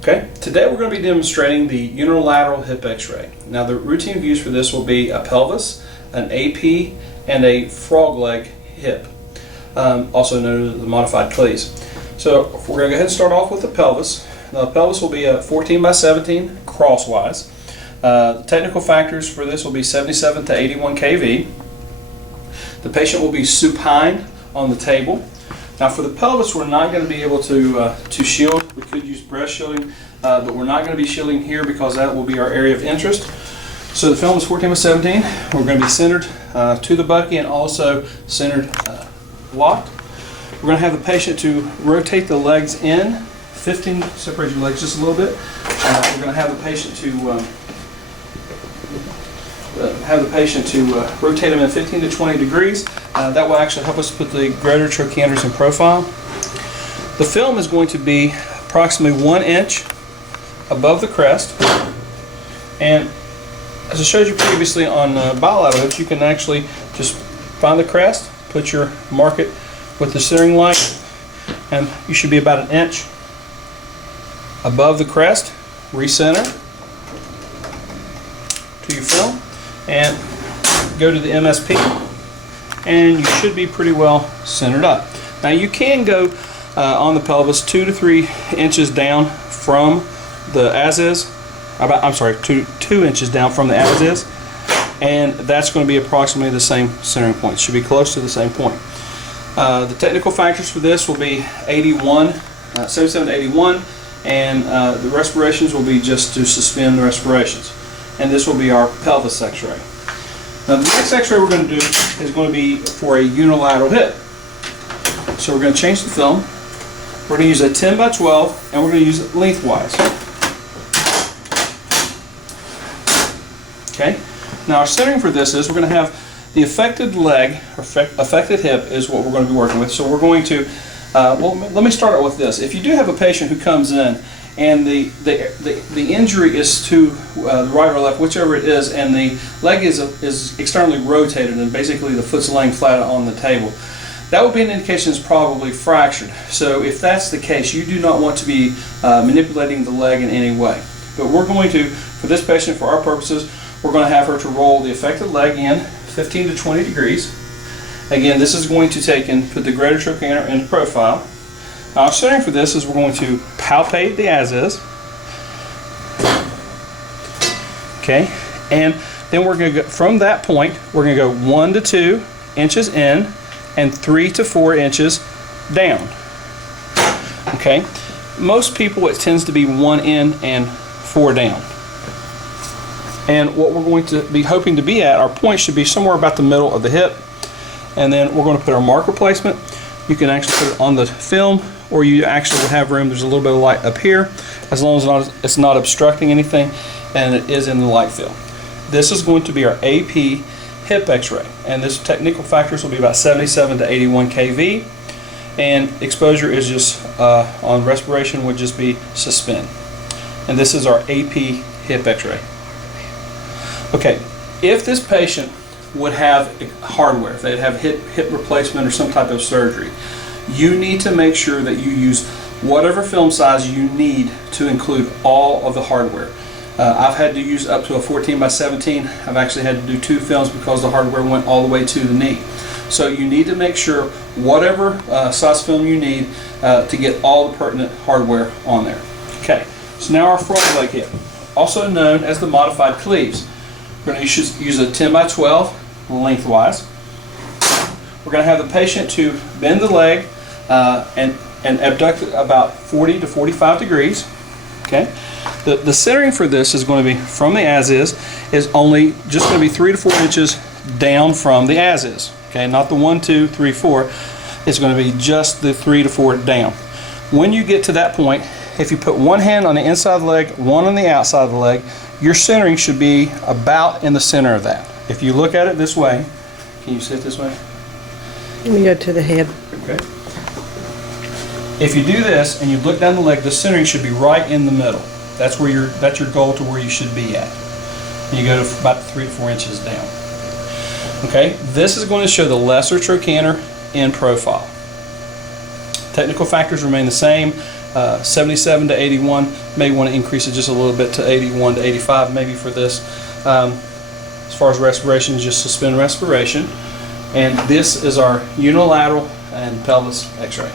Okay, today we're going to be demonstrating the unilateral hip x-ray. Now the routine views for this will be a pelvis, an AP, and a frog leg hip, also known as the modified cleats. So we're going to go ahead and start off with the pelvis. Now the pelvis will be a 14 by 17 crosswise. The technical factors for this will be 77 to 81 kV. The patient will be supine on the table. Now for the pelvis, we're not going to be able to shield. We could use breast shielding, but we're not going to be shielding here because that will be our area of interest. So the film is 14 by 17. We're going to be centered to the bucky and also centered locked. We're going to have the patient to rotate the legs in 15, separate your legs just a little bit. We're going to have the patient to rotate them in 15 to 20 degrees. That will actually help us put the greater trochanters in profile. The film is going to be approximately 1 inch above the crest, and as I showed you previously on bilateral hips, you can actually just find the crest, mark it with the centering line, and you should be about 1 inch above the crest. Recenter to your film and go to the MSP, and you should be pretty well centered up. Now you can go on the pelvis 2 to 3 inches down from the as-is, two inches down from the as-is, and that's going to be approximately the same centering point. It should be close to the same point. The technical factors for this will be 77 to 81, and the respirations will be just to suspend the respirations. And this will be our pelvis x-ray. Now the next x-ray we're going to do is going to be for a unilateral hip. So we're going to change the film. We're going to use a 10 by 12, and we're going to use it lengthwise. Okay. Now our centering for this is we're going to have the affected leg, or affected hip is what we're going to be working with. So we're going to, well, let me start out with this. If you do have a patient who comes in and the injury is to the right or left, whichever it is, and the leg is externally rotated and basically the foot's laying flat on the table, that would be an indication it's probably fractured. So if that's the case, you do not want to be manipulating the leg in any way. But we're going to, for this patient, for our purposes, we're going to have her to roll the affected leg in 15 to 20 degrees. Again, this is going to take and put the greater trochanter into profile. Now our centering for this is we're going to palpate the as-is. Okay, and then we're going to go, from that point, we're going to go 1 to 2 inches in and 3 to 4 inches down. Okay, most people it tends to be 1 in and 4 down. And what we're going to be hoping to be at, our point should be somewhere about the middle of the hip. And then we're going to put our marker placement. You can actually put it on the film, or you actually will have room. There's a little bit of light up here, as long as it's not obstructing anything, and it is in the light field. This is going to be our AP hip x-ray, and this technical factors will be about 77 to 81 kV, and exposure is just on respiration would just be suspend. And this is our AP hip x-ray. Okay, if this patient would have hardware, if they'd have hip replacement or some type of surgery, you need to make sure that you use whatever film size you need to include all of the hardware. I've had to use up to a 14 by 17. I've actually had to do 2 films because the hardware went all the way to the knee. So you need to make sure whatever size film you need to get all the pertinent hardware on there. Okay, so now our frog leg hip, also known as the modified cleaves. We're going to use a 10 by 12 lengthwise. We're going to have the patient to bend the leg and abduct it about 40 to 45 degrees. Okay. The centering for this is going to be from the as-is only just going to be 3 to 4 inches down from the as-is. Okay, not the 1, 2, 3, 4. It's going to be just the 3 to 4 down. When you get to that point, if you put one hand on the inside of the leg, one on the outside of the leg, your centering should be about in the center of that. If you look at it this way, can you sit this way? Let me go to the head. Okay. If you do this and you look down the leg, the centering should be right in the middle. That's your goal to where you should be at. And you go to about 3 to 4 inches down. Okay, this is going to show the lesser trochanter in profile. Technical factors remain the same. 77 to 81, may want to increase it just a little bit to 81 to 85 maybe for this. As far as respiration, just suspend respiration. And this is our unilateral and pelvis x-ray.